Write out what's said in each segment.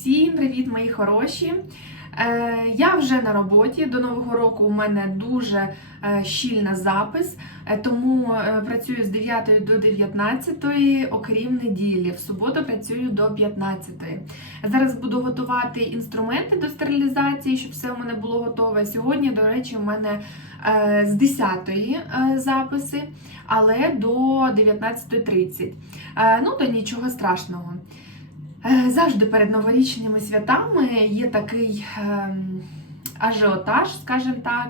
Всім привіт, мої хороші! Е, я вже на роботі. До Нового року у мене дуже е, щільна запис, е, тому працюю з 9 до 19, окрім неділі. В суботу працюю до 15. Зараз буду готувати інструменти до стерилізації, щоб все у мене було готове. Сьогодні, до речі, у мене з 10 е, записи, але до 19.30. Е, ну, то нічого страшного. Е, Завжди перед новорічними святами є такий ем, ажіотаж, скажімо так.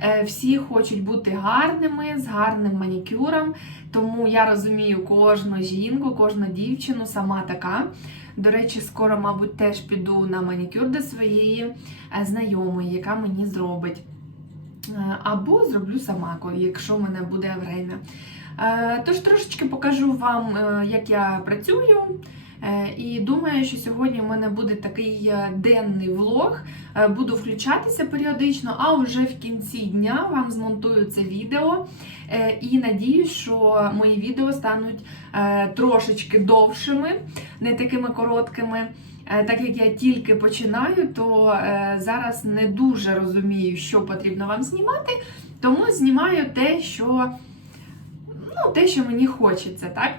Е, Всі хочуть бути гарними, з гарним манікюром. Тому я розумію кожну жінку, кожну дівчину, сама така. До речі, скоро, мабуть, теж піду на манікюр до своєї е, знайомої, яка мені зробить. Або зроблю сама, якщо в мене буде время. Тож трошечки покажу вам, як я працюю. Е, І думаю, що сьогодні в мене буде такий е, денний влог. Е, Буду включатися періодично, а вже в кінці дня вам змонтую це відео. І надіюсь, що мої відео стануть трошечки довшими, не такими короткими. Так як я тільки починаю, то зараз не дуже розумію, що потрібно вам знімати, тому знімаю те, що, ну, те, що мені хочеться, так?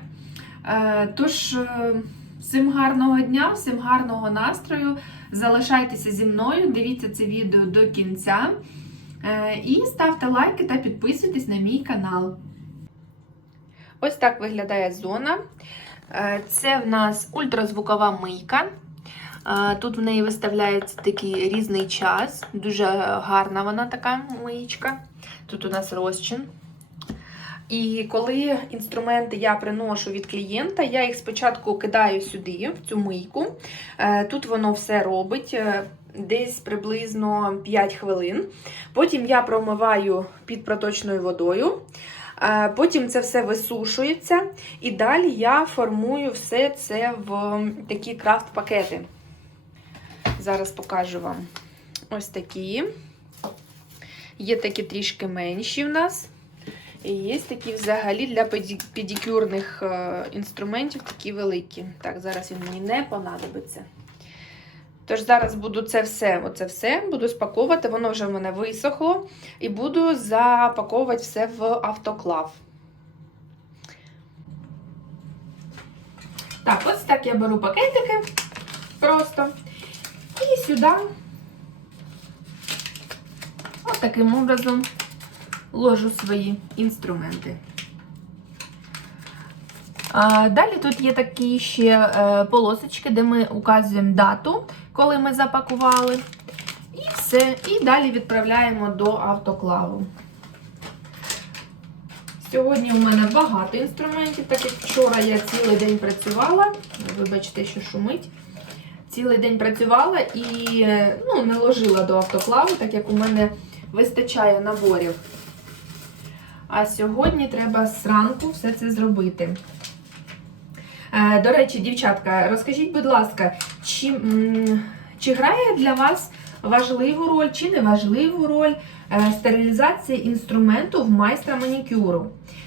Тож. Всім гарного дня, всім гарного настрою. Залишайтеся зі мною, дивіться це відео до кінця. Е, І ставте лайки та підписуйтесь на мій канал. Ось так виглядає зона. Е, Це в нас ультразвукова мийка. Е, Тут в неї виставляється такий різний час. Дуже гарна вона така миєчка. Тут у нас розчин. І коли інструменти я приношу від клієнта, я їх спочатку кидаю сюди, в цю мийку. Е, Тут воно все робить е, десь приблизно 5 хвилин. Потім я промиваю під проточною водою. Е, Потім це все висушується. І далі я формую все це в такі крафт-пакети. Зараз покажу вам ось такі. Є такі трішки менші в нас. І є такі взагалі для педикюрних е, інструментів такі великі. Так, зараз він мені не понадобиться. Тож зараз буду це все, оце все буду спаковувати, воно вже в мене висохло, і буду запаковувати все в автоклав. Так, ось так я беру пакетики просто. І сюди, ось таким образом, ложу свої інструменти. Далі тут є такі ще е, полосочки, де ми указуємо дату, коли ми запакували. І все. І далі відправляємо до автоклаву. Сьогодні у мене багато інструментів, так як вчора я цілий день працювала. Вибачте, що шумить. Цілий день працювала і е, ну, не ложила до автоклаву, так як у мене вистачає наборів. А сьогодні треба зранку все це зробити. Е, До речі, дівчатка, розкажіть, будь ласка, чи, чи грає для вас важливу роль чи не важливу роль е, стерилізація інструменту в майстра манікюру?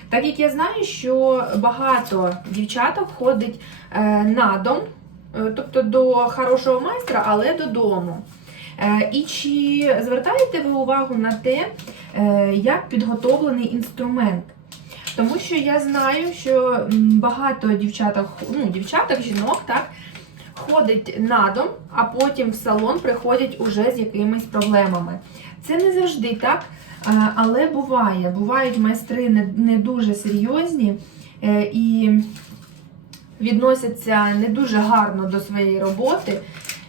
Так як я знаю, що багато дівчаток ходить е, на дом, тобто до хорошого майстра, але додому. Е, І чи звертаєте ви увагу на те, е, як підготовлений інструмент? Тому що я знаю, що багато дівчаток, ну, дівчаток, жінок, так, ходить на дом, а потім в салон приходять уже з якимись проблемами. Це не завжди так, е, але буває. Бувають майстри не, дуже серйозні і відносяться не дуже гарно до своєї роботи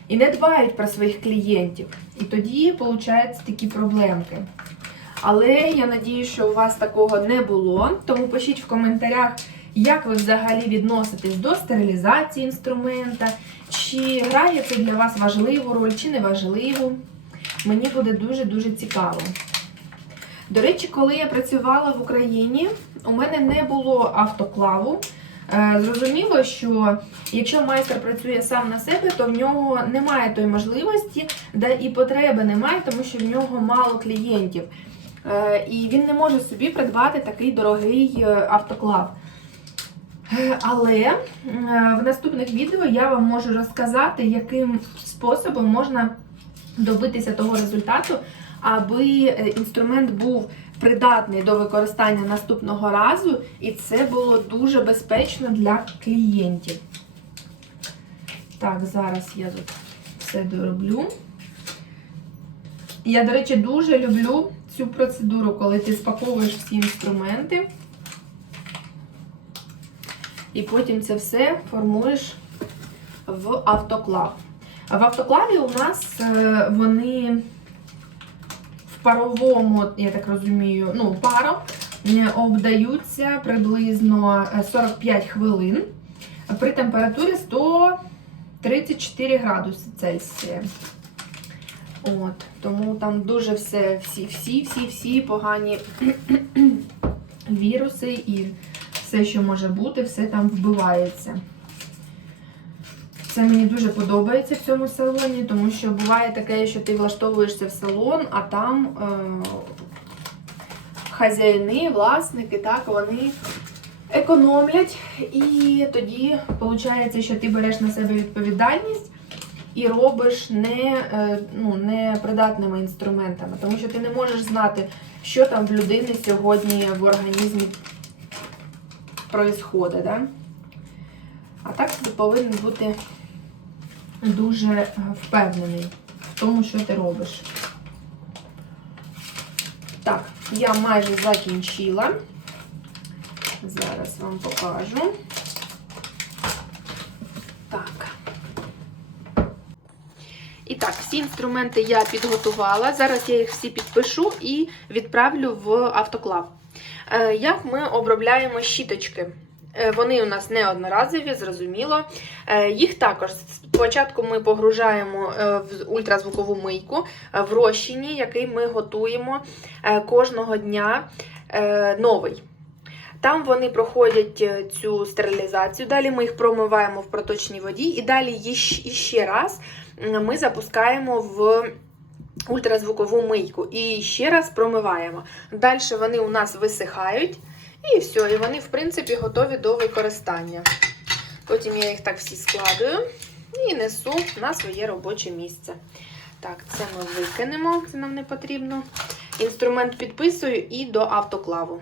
і не дбають про своїх клієнтів. І тоді виходять такі проблемки. Але я надію, що у вас такого не було. Тому пишіть в коментарях, як ви взагалі відноситесь до стерилізації інструмента, чи грає це для вас важливу роль, чи не важливу. Мені буде дуже-дуже цікаво. До речі, коли я працювала в Україні, у мене не було автоклаву. Е, Зрозуміло, що якщо майстер працює сам на себе, то в нього немає тої можливості, да і потреби немає, тому що в нього мало клієнтів. Е, І він не може собі придбати такий дорогий е, автоклав. Але в наступних відео я вам можу розказати, яким способом можна добитися того результату, аби інструмент був придатний до використання наступного разу, і це було дуже безпечно для клієнтів. Так, зараз я тут все дороблю. Я, до речі, дуже люблю цю процедуру, коли ти спаковуєш всі інструменти. І потім це все формуєш в автоклав. А в автоклаві у нас е, вони паровому, я так розумію, ну, паром е, обдаються приблизно е, 45 хвилин при температурі 134 градуси Цельсія. От, тому там дуже все, всі, всі, всі, всі погані віруси і все, що може бути, все там вбивається. Це мені дуже подобається в цьому салоні, тому що буває таке, що ти влаштовуєшся в салон, а там е, хазяїни, власники, так, вони економлять. І тоді виходить, що ти береш на себе відповідальність і робиш не, е, ну, не придатними інструментами, тому що ти не можеш знати, що там в людини сьогодні в організмі происходить, да? А так повинен бути дуже е, впевнений в тому, що ти робиш. Так, я майже закінчила. Зараз вам покажу. Так. І так, всі інструменти я підготувала. Зараз я їх всі підпишу і відправлю в автоклав. Е, Як ми обробляємо щіточки? Е, Вони у нас не одноразові, зрозуміло. Е, Їх також спочатку ми погружаємо е, в ультразвукову мийку в розчині, який ми готуємо кожного дня новий. Там вони проходять цю стерилізацію. Далі ми їх промиваємо в проточній воді, і далі іще раз ми запускаємо в ультразвукову мийку і ще раз промиваємо. Далі вони у нас висихають, і все, і вони, в принципі, готові до використання. Потім я їх так всі складую і несу на своє робоче місце. Так, це ми викинемо, це нам не потрібно. Інструмент підписую і до автоклаву.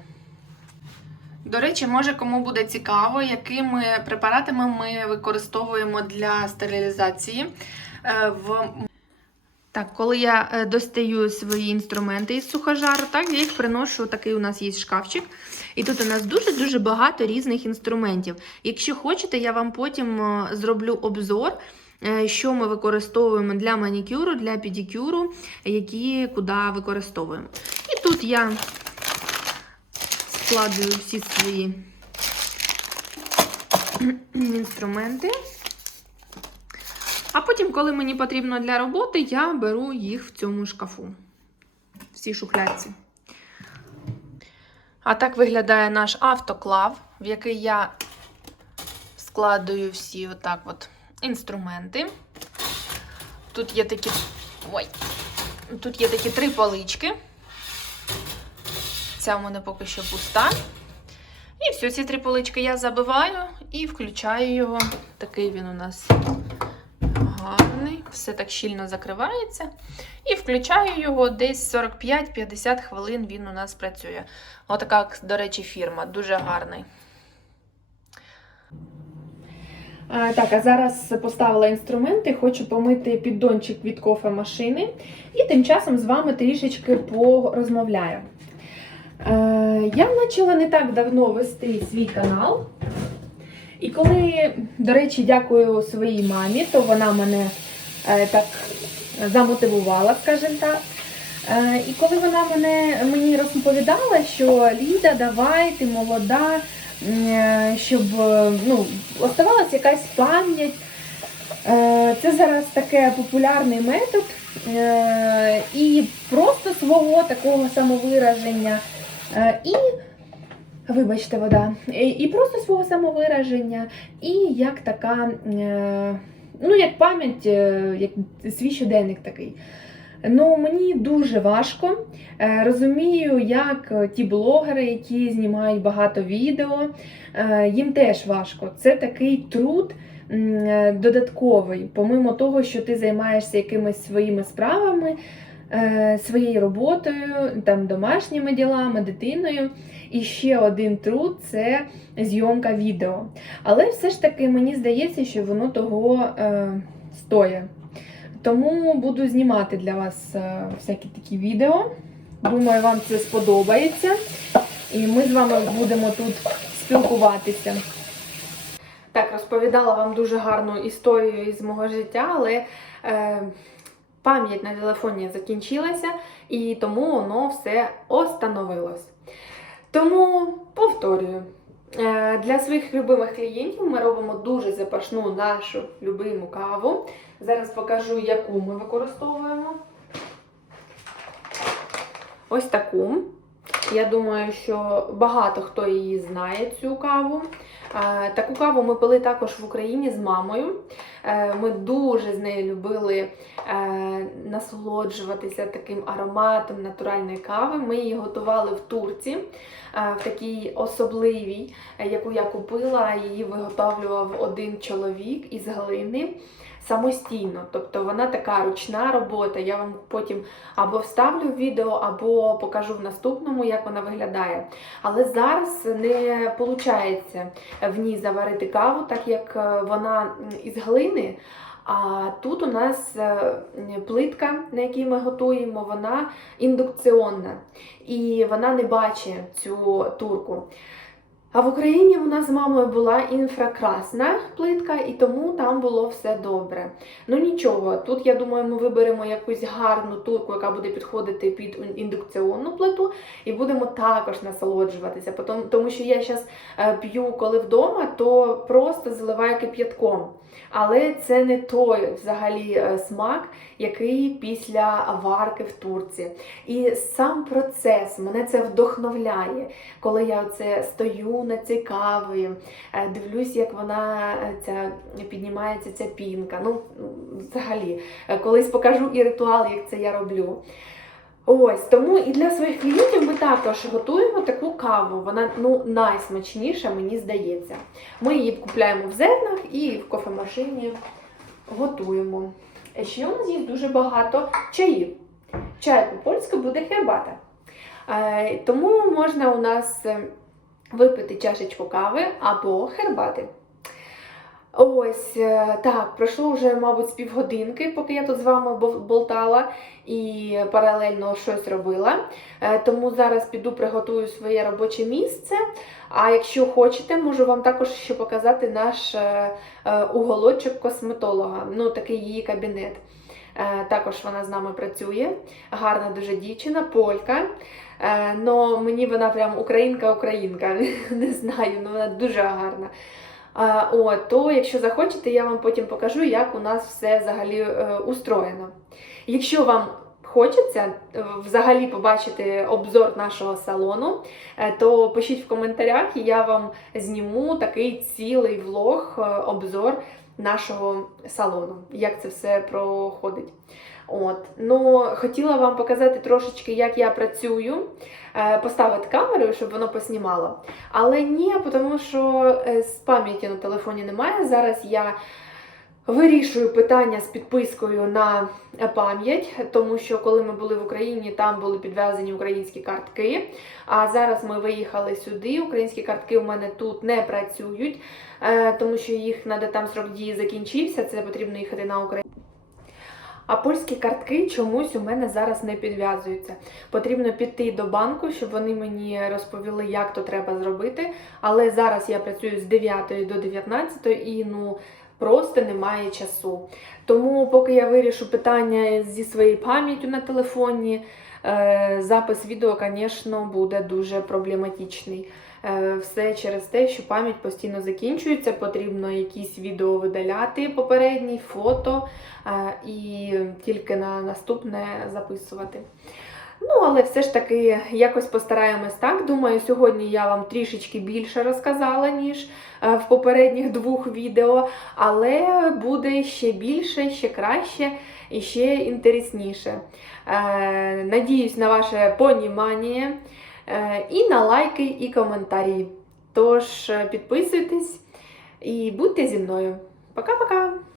До речі, може кому буде цікаво, якими препаратами ми використовуємо для стерилізації. Е, В... Так, коли я е, достаю свої інструменти із сухожару, так, я їх приношу, такий у нас є шкафчик. І тут у нас дуже-дуже багато різних інструментів. Якщо хочете, я вам потім е, зроблю обзор, е, що ми використовуємо для манікюру, для педикюру, які куди використовуємо. І тут я складую всі свої інструменти. А потім, коли мені потрібно для роботи, я беру їх в цьому шкафу, в цій шухлядці. А так виглядає наш автоклав, в який я складую всі отак от інструменти. Тут є такі. Ой, тут є такі три полички. Ця в мене поки що пуста. І все, ці три полички я забиваю і включаю його. Такий він у нас гарний. Все так щільно закривається. І включаю його десь 45-50 хвилин він у нас працює. Отака, до речі, фірма, дуже гарний. Так, а зараз поставила інструменти, хочу помити піддончик від кофемашини. І тим часом з вами трішечки порозмовляю. Я почала не так давно вести свій канал. І коли, до речі, дякую своїй мамі, то вона мене е, так замотивувала, скажімо так. Е, і коли вона мене, мені розповідала, що Ліда, давай, ти молода, е, щоб ну, оставалась якась пам'ять. Це зараз таке популярний метод. І просто свого такого самовираження. І Вибачте, вода. І, просто свого самовираження, і як така, е, ну, як пам'ять, е, як свій щоденник такий. Ну, мені дуже важко. Е, Розумію, як ті блогери, які знімають багато відео, їм теж важко. Це такий труд додатковий, помимо того, що ти займаєшся якимись своїми справами, своєю роботою, там, домашніми ділами, дитиною. І ще один труд це зйомка відео. Але все ж таки мені здається, що воно того е, стоїть. Тому буду знімати для вас е, всякі такі відео. Думаю, вам це сподобається. І ми з вами будемо тут спілкуватися. Так, розповідала вам дуже гарну історію із мого життя, але е, пам'ять на телефоні закінчилася, і тому воно все остановилось. Тому повторюю. Е, Для своїх любимих клієнтів ми робимо дуже запашну нашу любиму каву. Зараз покажу, яку ми використовуємо. Ось таку. Я думаю, що багато хто її знає, цю каву. Е, Таку каву ми пили також в Україні з мамою. Е, Ми дуже з нею любили насолоджуватися таким ароматом натуральної кави. Ми її готували в турці, е, в такій особливій, е, яку я купила. Її виготовлював один чоловік із глини самостійно. Тобто вона така ручна робота. Я вам потім або вставлю в відео, або покажу в наступному, як вона виглядає. Але зараз не виходить в ній заварити каву, так як е, вона із глини. А тут у нас е, плитка, на якій ми готуємо, вона індукціонна і вона не бачить цю турку. А в Україні нас з мамою була інфракрасна плитка, і тому там було все добре. Ну нічого, тут я думаю, ми виберемо якусь гарну турку, яка буде підходити під індукціонну плиту, і будемо також насолоджуватися. Тому що я зараз п'ю, коли вдома, то просто заливаю кип'ятком. Але це не той взагалі е, смак, який після варки в турці. І сам процес мене це вдохновляє, коли я оце стою над цією кавою, е, дивлюсь, як вона е, ця піднімається ця пінка. Ну, взагалі, е, колись покажу і ритуал, як це я роблю. Ось тому і для своїх клієнтів ми також готуємо таку каву. Вона ну найсмачніша, мені здається. Ми її купляємо в зернах і в кофемашині готуємо. Ще у нас є дуже багато чаїв. Чай по-польську буде хербата. Тому можна у нас випити чашечку кави або хербати. Ось е, так, пройшло вже, мабуть, з півгодинки, поки я тут з вами болтала і паралельно щось робила. Е, Тому зараз піду приготую своє робоче місце. А якщо хочете, можу вам також ще показати наш е, уголочок косметолога, ну такий її кабінет. Також вона з нами працює. Гарна дуже дівчина, полька. Е, Но мені вона прям українка-українка. Не знаю, ну вона дуже гарна. А, О, то якщо захочете, я вам потім покажу, як у нас все взагалі е, устроєно. Якщо вам хочеться е, взагалі побачити обзор нашого салону, то пишіть в коментарях, і я вам зніму такий цілий влог, обзор нашого салону, як це все проходить. От. Ну, хотіла вам показати трошечки, як я працюю, е, поставити камеру, щоб воно поснімало. Але ні, тому що е, з пам'яті на телефоні немає. Зараз я вирішую питання з підпискою на пам'ять, тому що коли ми були в Україні, там були підв'язані українські картки. А зараз ми виїхали сюди. Українські картки у мене тут не працюють, е, тому що їх надо там срок дії закінчився. Це потрібно їхати на Україну. А польські картки чомусь у мене зараз не підв'язуються. Потрібно піти до банку, щоб вони мені розповіли, як то треба зробити. Але зараз я працюю з 9 до 19 і ну просто немає часу. Тому, поки я вирішу питання зі своєю пам'яттю на телефоні, е, запис відео, звісно, буде дуже проблематичний. Е, Все через те, що пам'ять постійно закінчується, потрібно якісь відео видаляти попередні, фото е, і тільки на наступне записувати. Ну, але все ж таки якось постараємось так. Думаю, сьогодні я вам трішечки більше розказала, ніж е, в попередніх двох відео, але буде ще більше, ще краще і ще інтересніше. Надіюсь на ваше понімання і на лайки і коментарі. Тож е, підписуйтесь і будьте зі мною. Пока-пока!